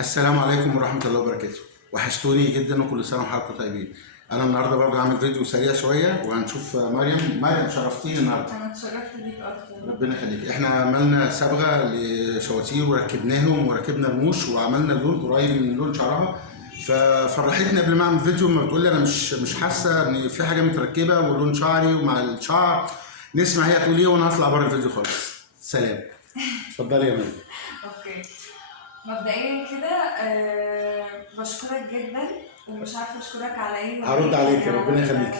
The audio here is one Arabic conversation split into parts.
السلام عليكم ورحمة الله وبركاته. وحشتوني جدا وكل سنة وحضراتكم طيبين. أنا النهاردة برضه عامل فيديو سريع شوية وهنشوف مريم شرفتيني النهاردة. أنا اتشرفت بيك أكتر. ربنا يخليك. إحنا عملنا صبغة لشواتير وركبناهم وركبنا رموش وعملنا لون قريب من لون شعرها. ففرحتني قبل ما أعمل فيديو ما بتقول لي أنا مش حاسة إن في حاجة متركبة ولون شعري ومع الشعر. نسمع هي تقول إيه وأنا هطلع بره الفيديو خالص. سلام. اتفضلي يا مريم. اوكي، مبدئيا كده بشكرك جدا ومش عارفه اشكرك على ايه. هرد عليك. ربنا يخليك.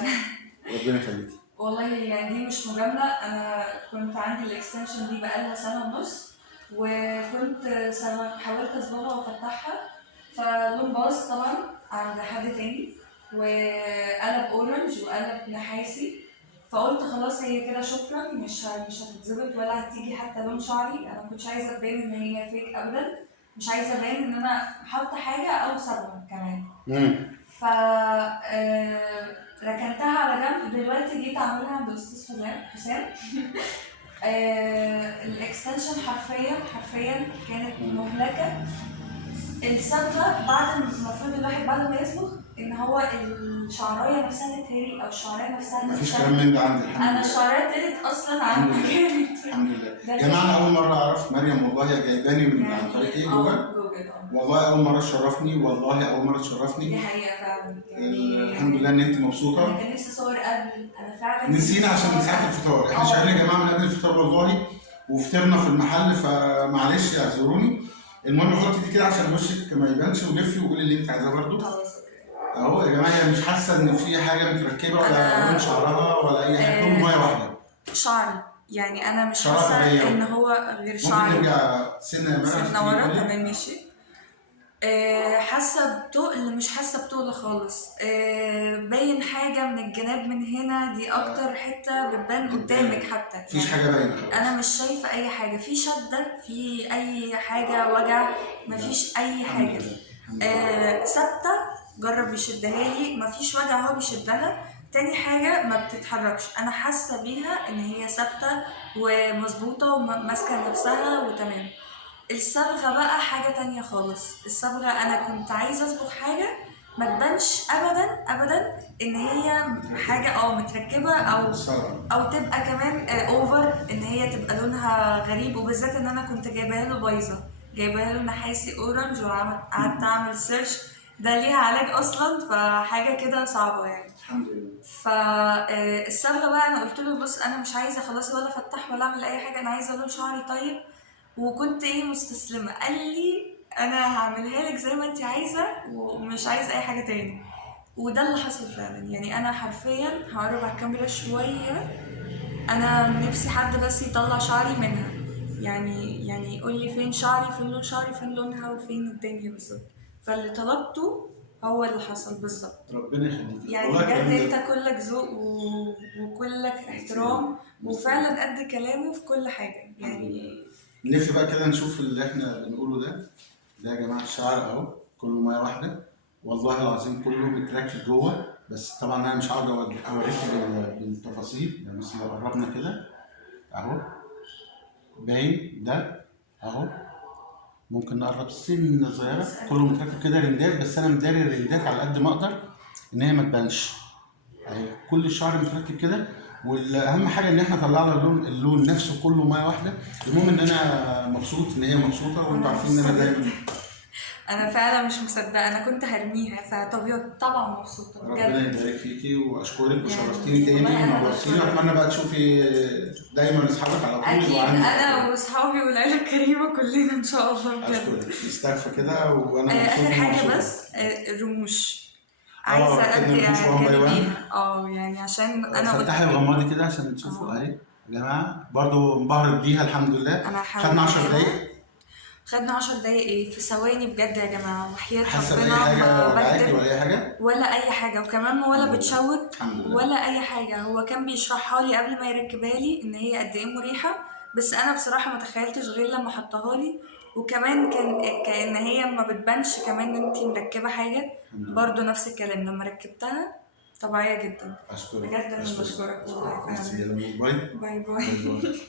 ربنا يخليك. والله يعني دي مش مجامله، انا كنت عندي الاكستنشن دي بقالها سنه ونص، وكنت حاولت اصبغها وافتحها، فلون باظ طبعا عند حد تاني وقلب اورنج وقلب نحاسي، فقلت خلاص هي كده شكرا، مش هتتظبط ولا هتيجي حتى لون شعري. انا مكنتش عايزه ابان ان هي فيك ابدا، مش عايزه ابان ان انا حاطه حاجه او صبغه كمان. ف ركنتها على جنب. دلوقتي جيت اعملها عند استاذ حسام. الاكستنشن حرفيا كانت مهلكه. الصبغه بعد المفروض الواحد بعد ما يصبغ ان هو الشعرايه نفسها تتهري او الشعرايه نفسها مفيش كلام من ده عندي الحمد لله. انا الشعرايه اتهرت اصلا عن مكاني. الحمد لله. يا جماعه انا اول مره اعرف مريم، والله جايباني من عن طريق ايه؟ جوجل. والله اول مره تشرفني، والله اول مره تشرفني. دي حقيقه فعلا الحمد لله ان انت مبسوطه. انا كان نفسي اصور قبل، انا فعلا نسينا عشان من ساعه الفطار، احنا شغالين يا جماعه من قبل الفطار والله، وفطرنا في المحل فمعلش اعذروني. المهم حطي دي كده عشان وشك ما يبانش، ولفي وقولي اللي انت عايزاه برده. اهو يا جماعه هي مش حاسه ان في حاجه متركبه ولا لون شعرها ولا اي حاجه، كله ميه واحده. شعري يعني انا مش حاسه ان هو غير شعري. ممكن نرجع سنه ورا تمام ماشي. حاسه بتقل، مش حاسه بتقل خالص. باين حاجه من الجناب من هنا، دي اكتر حته بتبان قدامك حتى. مفيش حاجه باينه خالص. انا مش شايفه اي حاجه، في شده، في اي حاجه وجع، مفيش اي حاجه. ثابته. جرب يشدها لي، مفيش وجع هو بيشدها. تاني حاجه ما بتتحركش، انا حاسه بيها ان هي ثابته ومظبوطه وماسكه نفسها وتمام. الصبغه بقى حاجه تانية خالص. الصبغه انا كنت عايزه اصبغ حاجه ما تبانش ابدا ان هي حاجه متركبه او تبقى كمان اوفر، ان هي تبقى لونها غريب، وبالذات ان انا كنت جايباها له بايظه، جايباها له نحاسي اورنج، وقعدت اعمل سيرش ده ليها علاج اصلا، فحاجه كده صعبه يعني. الحمد لله. فالصبغه بقى انا قلت له بص انا مش عايزه خلاص ولا افتح ولا اعمل اي حاجه، انا عايزه لون شعري طيب، وكنت مستسلمه. قال لي انا هعملها لك زي ما انت عايزه ومش عايزه اي حاجه تاني، وده اللي حصل فعلا. يعني انا حرفيا هقرب على الكاميرا شويه، انا نفسي حد بس يطلع شعري منها، يعني يقول لي فين شعري، فين لون شعري، فين لونها، وفين الدنيا بالظبط. فاللي طلبته هو اللي حصل بالظبط. ربنا يخليك. يعني بجد انت كلك ذوق وكلك احترام، وفعلا قد كلامه في كل حاجه يعني. نلف بقى كده نشوف اللي احنا بنقوله ده يا جماعه الشعر اهو كله ميه واحده، والله العظيم كله متركب جوه، بس طبعا انا مش هقدر اوريك بالتفاصيل. يعني مثلا لو قربنا كده اهو باين ده اهو، ممكن نقرب سنه صغيره، كله متركب كده رندات، بس انا مداري الرندات على قد ما اقدر ان هي ما تبانش. اهي كل الشعر متركب كده، والاهم حاجه ان احنا طلعنا اللون نفسه كله ميه واحده. المهم ان انا مبسوط ان هي مبسوطه، وانتوا عارفين ان انا دايما انا فعلا مش مصدقه، انا كنت هرميها، فطبعا مبسوطه بجد. ربنا يبارك فيكي واشكرك وشرفتيني تاني ونورتيني، واتمنى بقى تشوفي دايما اصحابك على طول. اكيد انا واصحابي والعيله الكريمه كلنا ان شاء الله بجد. اشكرك مستعفه كده وانا مبسوط. اخر حاجه بس الرموش عايزه ادي بيها يعني عشان انا فتحي وغمضي كده عشان تشوفوا اهي يا جماعه، برضو انبهرت بيها الحمد لله. خدنا 10 دقايق. خدنا 10 دقايق في ثواني بجد يا جماعه، وحياة ربنا ما بكتب ولا اي حاجه، وكمان ولا بتشوك ولا اي حاجه. هو كان بيشرحها لي قبل ما يركبها لي ان هي قد ايه مريحه، بس انا بصراحه ما تخيلتش غير لما حطها لي. وكمان كان هي ما بتبانش كمان ان انت مركبه حاجه، برضو نفس الكلام لما ركبتها طبيعيه جدا. اشكرك بجد انا بشكرك والله فعلا. باي باي.